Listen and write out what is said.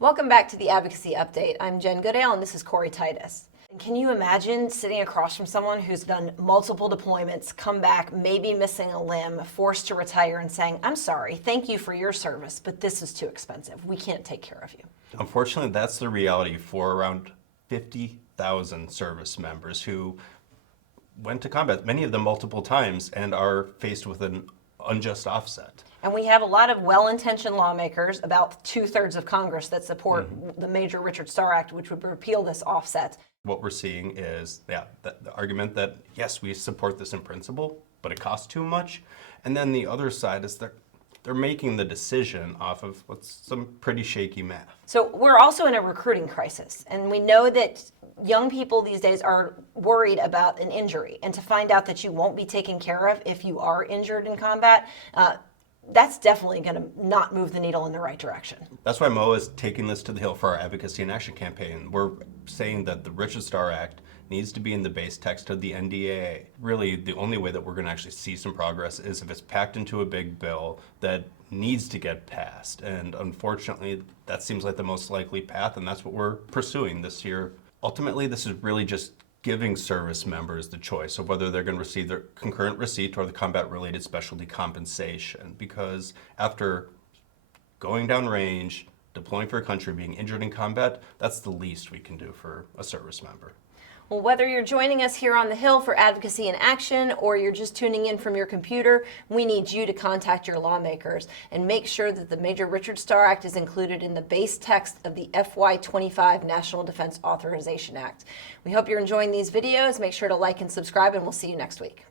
Welcome back to the Advocacy Update. I'm Jen Goodale and this is Cory Titus. And can you imagine sitting across from someone who's done multiple deployments, come back, maybe missing a limb, forced to retire and saying, I'm sorry, thank you for your service, but this is too expensive. We can't take care of you. Unfortunately, that's the reality for around 50,000 service members who went to combat, many of them multiple times, and are faced with an unjust offset. And we have a lot of well-intentioned lawmakers, about 2/3 of Congress, that support the Major Richard Starr Act, which would repeal this offset. What we're seeing is the argument that, yes, we support this in principle, but it costs too much. And then the other side is they're making the decision off of some pretty shaky math. So we're also in a recruiting crisis, and we know that young people these days are worried about an injury, and to find out that you won't be taken care of if you are injured in combat, that's definitely going to not move the needle in the right direction. That's why MOAA is taking this to the Hill for our Advocacy and Action campaign. We're saying that the Richard Starr Act needs to be in the base text of the NDAA. Really, the only way that we're going to actually see some progress is if it's packed into a big bill that needs to get passed. And unfortunately, that seems like the most likely path, and that's what we're pursuing this year. Ultimately, this is really just giving service members the choice of whether they're going to receive their concurrent receipt or the combat-related specialty compensation. Because after going downrange, deploying for a country, being injured in combat, that's the least we can do for a service member. Well, whether you're joining us here on the Hill for Advocacy and Action or you're just tuning in from your computer, we need you to contact your lawmakers and make sure that the Major Richard Starr Act is included in the base text of the FY25 National Defense Authorization Act. We hope you're enjoying these videos. Make sure to like and subscribe, and we'll see you next week.